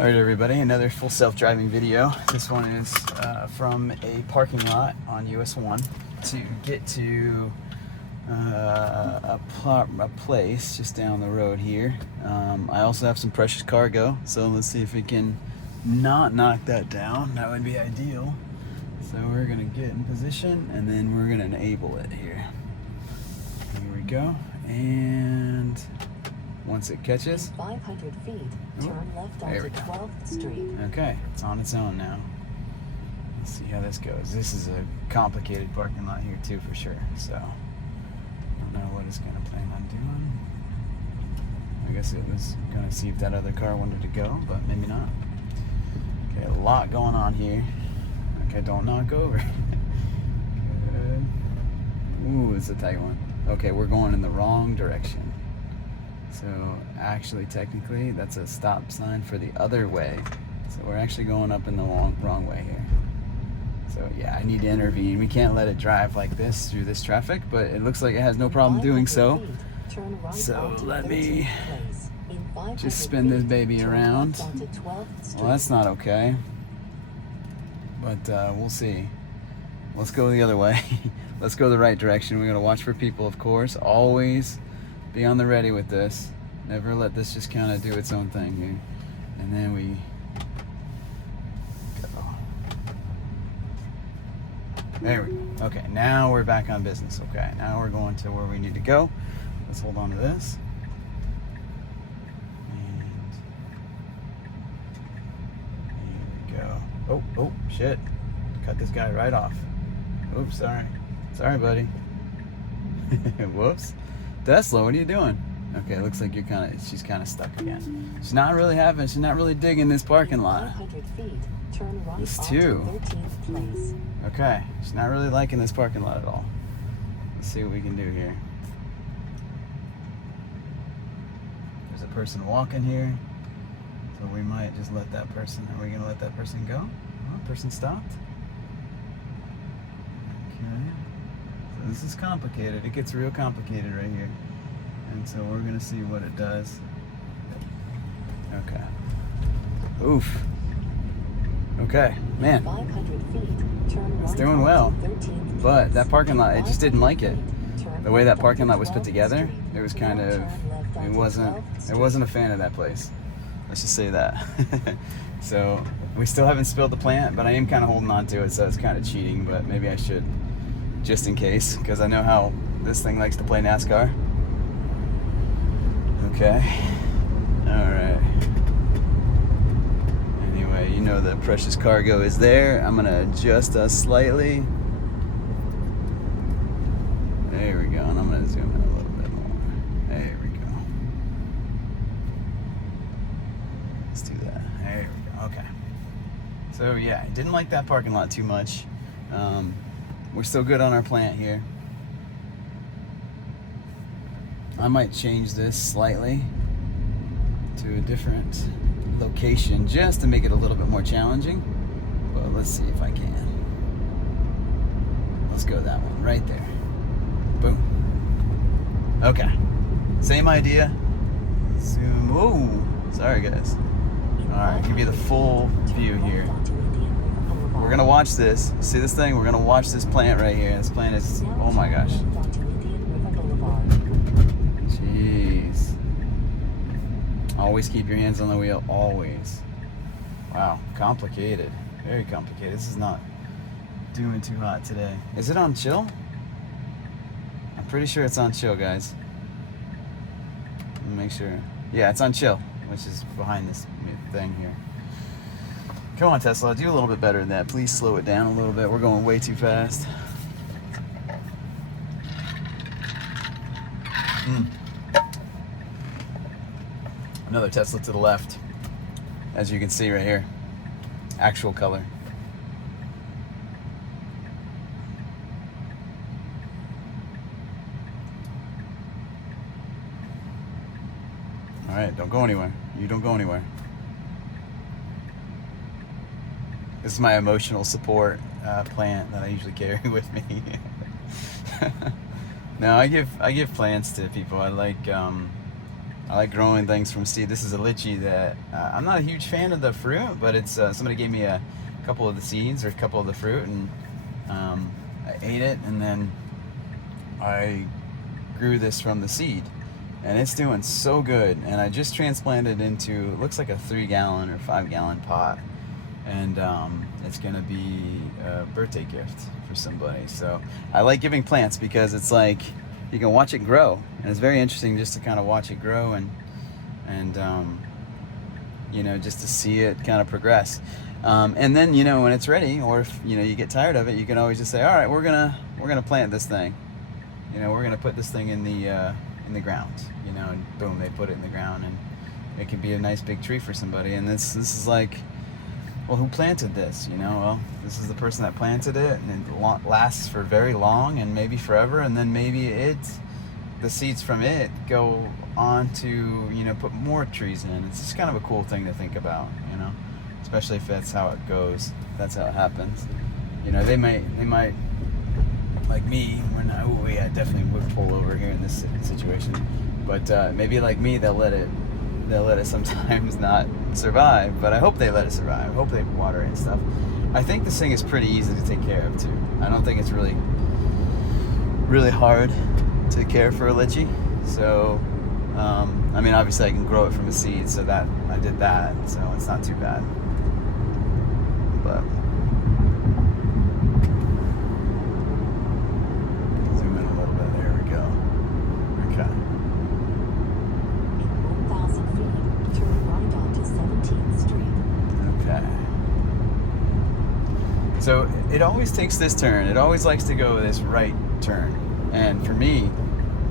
Alright everybody, another full self-driving video. This one is from a parking lot on US 1 to get to a place just down the road here. I also have some precious cargo, so let's see if we can not knock that down. That would be ideal. So we're going to get in position and then we're going to enable it here. Here we go. And once it catches, 500 feet, turn left there onto we go. 12th Street. Okay, it's on its own now. Let's see how this goes. This is a complicated parking lot here too, for sure. So, I don't know what it's gonna plan on doing. I guess it was gonna see if that other car wanted to go, but maybe not. Okay, a lot going on here. Okay, don't knock over. Good. Ooh, it's a tight one. Okay, we're going in the wrong direction. So actually, technically, that's a stop sign for the other way. So we're actually going up in the wrong way here. So yeah, I need to intervene. We can't let it drive like this through this traffic, but it looks like it has no problem doing so. So let me just spin this baby around. Well, that's not okay. But we'll see. Let's go the other way. Let's go the right direction. We're gonna watch for people, of course. Always be on the ready with this. Never let this just kind of do its own thing here. And then we go. There we go. Okay, now we're back on business. Okay, now we're going to where we need to go. Let's hold on to this. And here we go. Oh, shit. Cut this guy right off. Oops, sorry. Sorry, buddy. Whoops. Tesla, what are you doing? Okay, it looks like she's kind of stuck again. She's not really digging this parking lot. 500 feet, turn right This onto too. 13th Place. Okay, she's not really liking this parking lot at all. Let's see what we can do here. There's a person walking here, so we might just let that person. Are we gonna let that person go? Oh, person stopped. Okay. So this is complicated. It gets real complicated right here. And so we're gonna see what it does. Okay. Oof. Okay, man. 500 feet, turn It's right doing well. onto 13th But Place. that parking lot, it just didn't like it. Turn The way that left parking lot onto was put 12th together, Street. it was Now kind of, turn left onto 12th it wasn't a fan of that place. Let's just say that. So we still haven't spilled the plant, but I am kind of holding on to it, so it's kind of cheating, but maybe I should, just in case, because I know how this thing likes to play NASCAR. Okay. Alright. Anyway, you know the precious cargo is there. I'm gonna adjust us slightly. There we go, and I'm gonna zoom in a little bit more. There we go. Let's do that. There we go. Okay. So yeah, I didn't like that parking lot too much. We're still good on our plant here. I might change this slightly to a different location just to make it a little bit more challenging. But let's see if I can. Let's go that one right there. Boom. Okay. Same idea. Zoom. Ooh. Sorry, guys. Alright, give you the full view here. We're gonna watch this. See this thing? We're gonna watch this plant right here. This plant is, oh my gosh. Jeez. Always keep your hands on the wheel, always. Wow, complicated. Very complicated. This is not doing too hot today. Is it on chill? I'm pretty sure it's on chill, guys. Let me make sure. Yeah, it's on chill, which is behind this thing here. Come on, Tesla, do a little bit better than that. Please slow it down a little bit. We're going way too fast. Another Tesla to the left, as you can see right here. Actual color. All right, don't go anywhere. You don't go anywhere. This is my emotional support plant that I usually carry with me. No, I give plants to people. I like I like growing things from seed. This is a lychee that I'm not a huge fan of the fruit, but it's somebody gave me a couple of the seeds or a couple of the fruit, and I ate it, and then I grew this from the seed, and it's doing so good. And I just transplanted into, it looks like a 3-gallon or 5-gallon pot, and it's gonna be a birthday gift for somebody. So I like giving plants because it's like you can watch it grow, and it's very interesting just to kind of watch it grow and you know, just to see it kind of progress. And then, you know, when it's ready, or if you know you get tired of it, you can always just say, all right, we're gonna plant this thing. You know, we're gonna put this thing in the ground. You know, and boom, they put it in the ground, and it can be a nice big tree for somebody. And this is like, well, who planted this? You know, well, this is the person that planted it, and it lasts for very long and maybe forever, and then maybe the seeds from it go on to, you know, put more trees in. It's just kind of a cool thing to think about, you know, especially if that's how it goes, that's how it happens. You know, they might like me, when I definitely would pull over here in this situation, but maybe like me, they'll let it sometimes not survive, but I hope they let it survive. I hope they water it and stuff. I think this thing is pretty easy to take care of too. I don't think it's really hard to care for a lychee. So I mean, obviously I can grow it from a seed, so that I did that, so it's not too bad. But zoom in a little bit. There we go. Okay. In 1,000 feet, turn right onto 17th Street. Okay. So it always takes this turn. It always likes to go this right turn. And for me,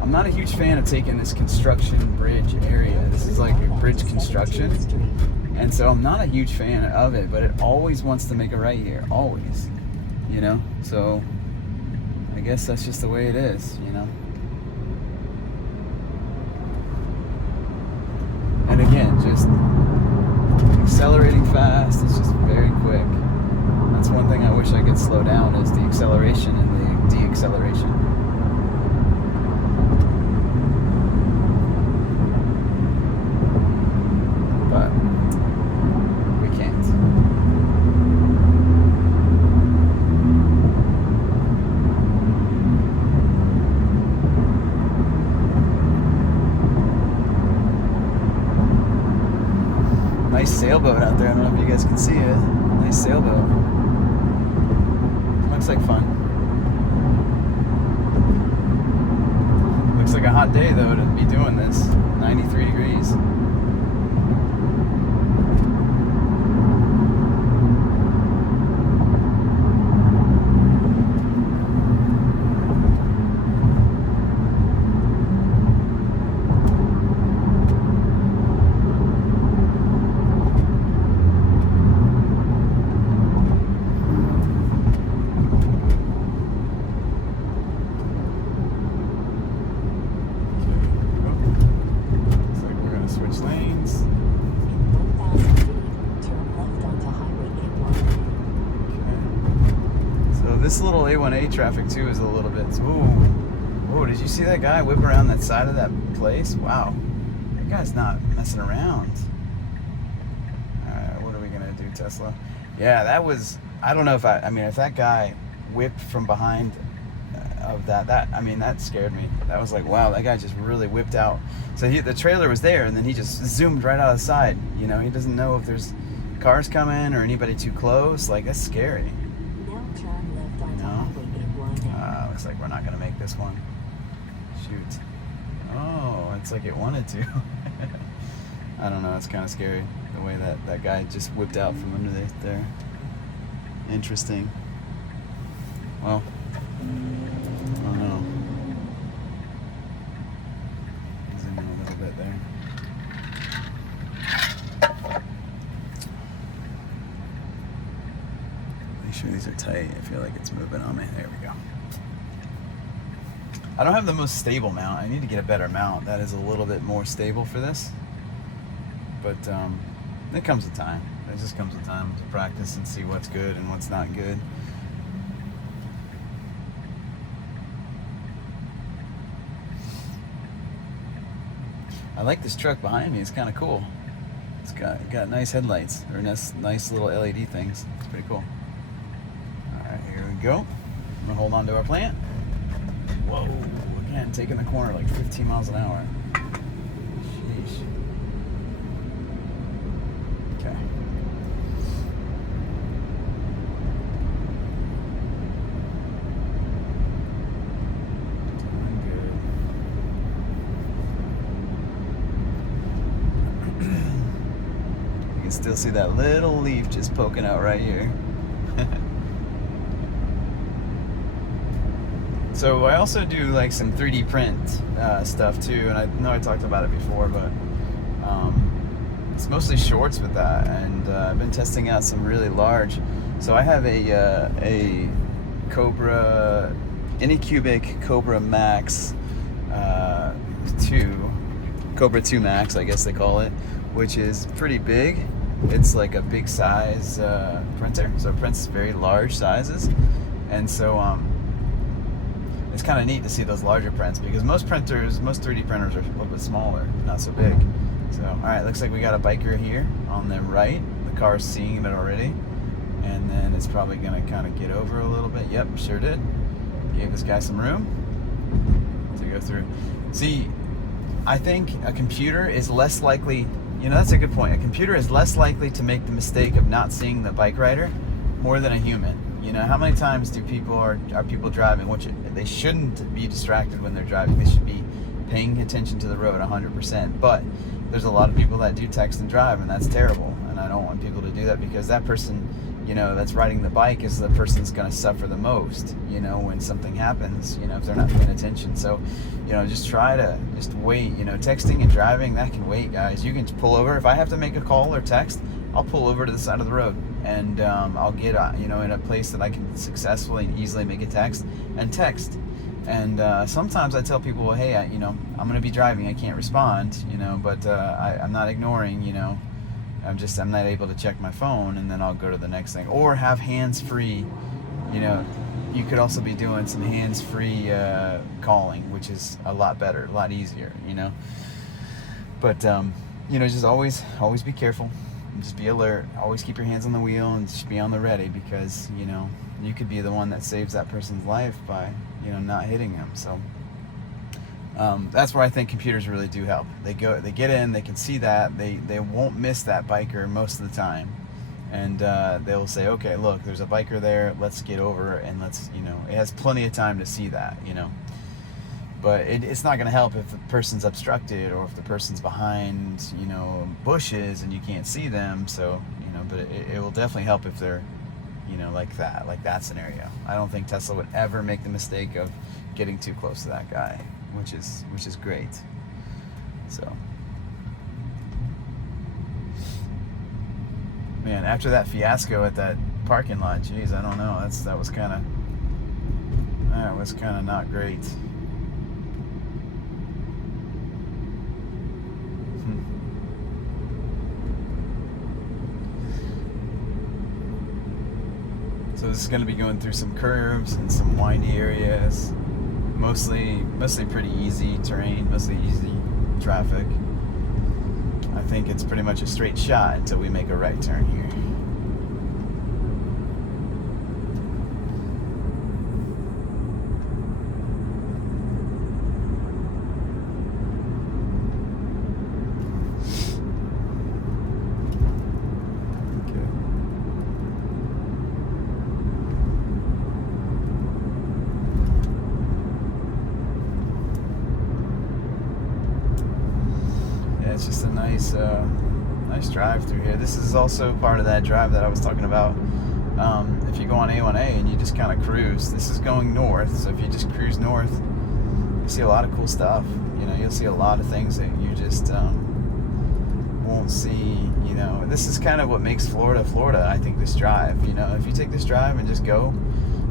I'm not a huge fan of taking this construction bridge area. This is like a bridge construction. And so I'm not a huge fan of it, but it always wants to make a right here. Always. You know? So I guess that's just the way it is, you know? And again, just accelerating fast. It's just very quick. That's one thing I wish I could slow down, is the acceleration and the deacceleration. But we can't. Nice sailboat out there. I don't know if you guys can see it. Nice sailboat. Looks like fun. Looks like a hot day though to be doing this. 93 degrees. This little A1A traffic too is a little bit. Ooh, did you see that guy whip around that side of that place? Wow, that guy's not messing around. All right, what are we gonna do, Tesla? Yeah, that was. I don't know if I mean, if that guy whipped from behind of that I mean, that scared me. That was like, wow, that guy just really whipped out. So the trailer was there, and then he just zoomed right out of the side. You know, he doesn't know if there's cars coming or anybody too close. Like, that's scary. Looks like we're not going to make this one. Shoot. Oh, it's like it wanted to. I don't know. It's kind of scary the way that guy just whipped out from underneath there. Interesting. Well, I don't know. Zoom in a little bit there. Make sure these are tight. I feel like it's moving on me. There we go. I don't have the most stable mount. I need to get a better mount that is a little bit more stable for this. But it comes with time. It just comes with time to practice and see what's good and what's not good. I like this truck behind me. It's kind of cool. It's got nice headlights, or nice little LED things. It's pretty cool. All right, here we go. I'm gonna hold on to our plant. Whoa, again, taking the corner like 15 miles an hour. Sheesh. Okay. Still see that little leaf just poking out right here. So I also do like some 3D print stuff too, and I know I talked about it before, but it's mostly shorts with that, and I've been testing out some really large. So I have a Cobra Anycubic Cobra Max 2, Cobra 2 Max, I guess they call it, which is pretty big. It's like a big size printer, so it prints very large sizes, and so it's kind of neat to see those larger prints, because most 3D printers are a little bit smaller, not so big. So, all right, looks like we got a biker here on the right. The car's seeing it already, and then it's probably gonna kind of get over a little bit. Yep, sure did. Gave this guy some room to go through. See, I think a computer is less likely. You know, that's a good point. A computer is less likely to make the mistake of not seeing the bike rider more than a human. You know, how many times are people driving, which they shouldn't be distracted when they're driving. They should be paying attention to the road 100%. But there's a lot of people that do text and drive, and that's terrible. And I don't want people to do that, because that person, you know, that's riding the bike is the person that's going to suffer the most, you know, when something happens, you know, if they're not paying attention. So, you know, just try to just wait. You know, texting and driving, that can wait, guys. You can pull over. If I have to make a call or text, I'll pull over to the side of the road, and I'll get, you know, in a place that I can successfully and easily make a text and text. And sometimes I tell people, well, hey, you know, I'm going to be driving. I can't respond, you know, but I'm not ignoring, you know. I'm not able to check my phone, and then I'll go to the next thing. Or have hands-free, you know, you could also be doing some hands-free calling, which is a lot better, a lot easier, you know. But, you know, just always be careful. Just be alert. Always keep your hands on the wheel and just be on the ready, because, you know, you could be the one that saves that person's life by, you know, not hitting them. So that's where I think computers really do help. They get in, they can see that, they won't miss that biker most of the time, and they'll say, okay, look, there's a biker there, let's get over, and let's, you know, it has plenty of time to see that, you know. But it's not going to help if the person's obstructed, or if the person's behind, you know, bushes and you can't see them. So, you know, but it will definitely help if they're, you know, like that scenario. I don't think Tesla would ever make the mistake of getting too close to that guy, which is great. So, man, after that fiasco at that parking lot, geez, I don't know. That was kind of not great. So this is going to be going through some curves and some windy areas. Mostly pretty easy terrain, mostly easy traffic. I think it's pretty much a straight shot until we make a right turn here. It's just a nice drive through here. This is also part of that drive that I was talking about. If you go on A1A and you just kind of cruise, this is going north, so if you just cruise north, you see a lot of cool stuff. You know, you'll see a lot of things that you just won't see. You know, this is kind of what makes Florida, I think, this drive. You know, if you take this drive and just go,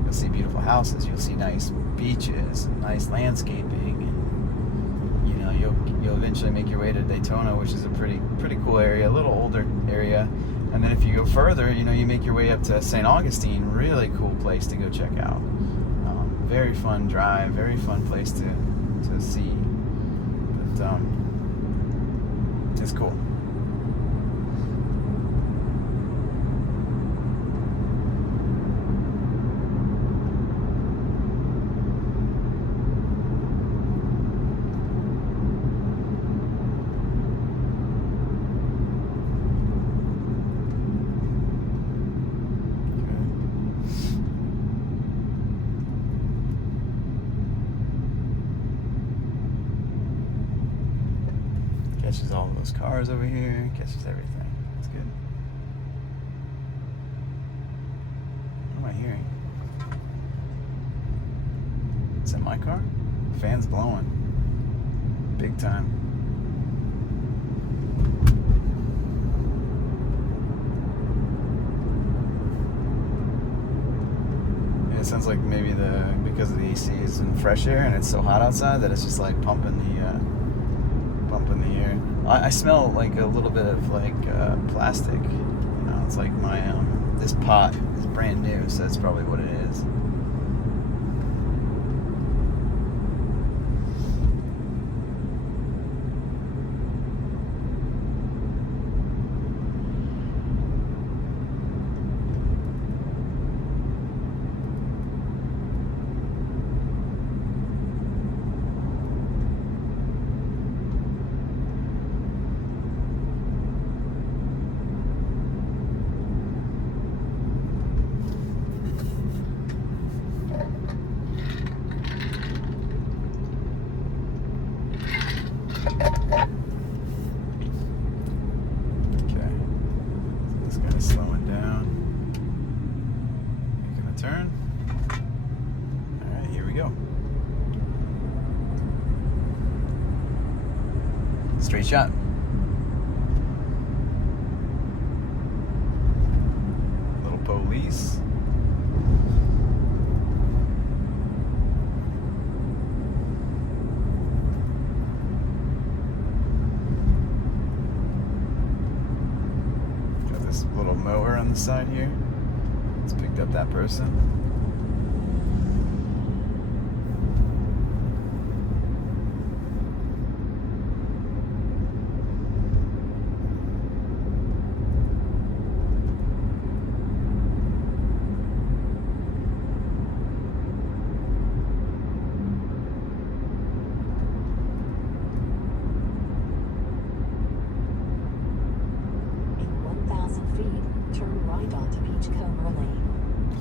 you'll see beautiful houses, you'll see nice beaches, nice landscaping, and, you know, you'll eventually make your way to Daytona, which is a pretty cool area, a little older area. And then if you go further, you know, you make your way up to St. Augustine, really cool place to go check out. Very fun drive, very fun place to see. But It's cool. Catches all those cars over here, catches everything. It's good. What am I hearing? Is that my car? Fan's blowing. Big time. Yeah, it sounds like maybe because the AC is in fresh air and it's so hot outside that it's just like pumping the air. I smell like a little bit of like plastic. You know, it's like my this pot is brand new, so that's probably what it is. Slowing down, making a turn. All right, here we go. Straight shot. Little police. This little mower on the side here. It's picked up that person.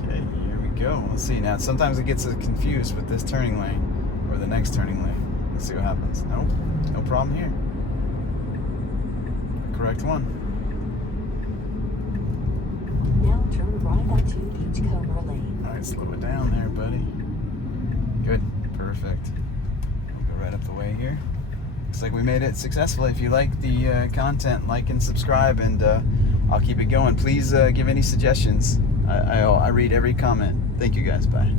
Okay, here we go. Let's see now. Sometimes it gets confused with this turning lane or the next turning lane. Let's see what happens. Nope, no problem here. Correct one. Now turn right onto Beachcomber Lane. All right, slow it down there, buddy. Good, perfect. We'll go right up the way here. Looks like we made it successfully. If you like the content, like and subscribe, and I'll keep it going. Please give any suggestions. I read every comment. Thank you guys. Bye.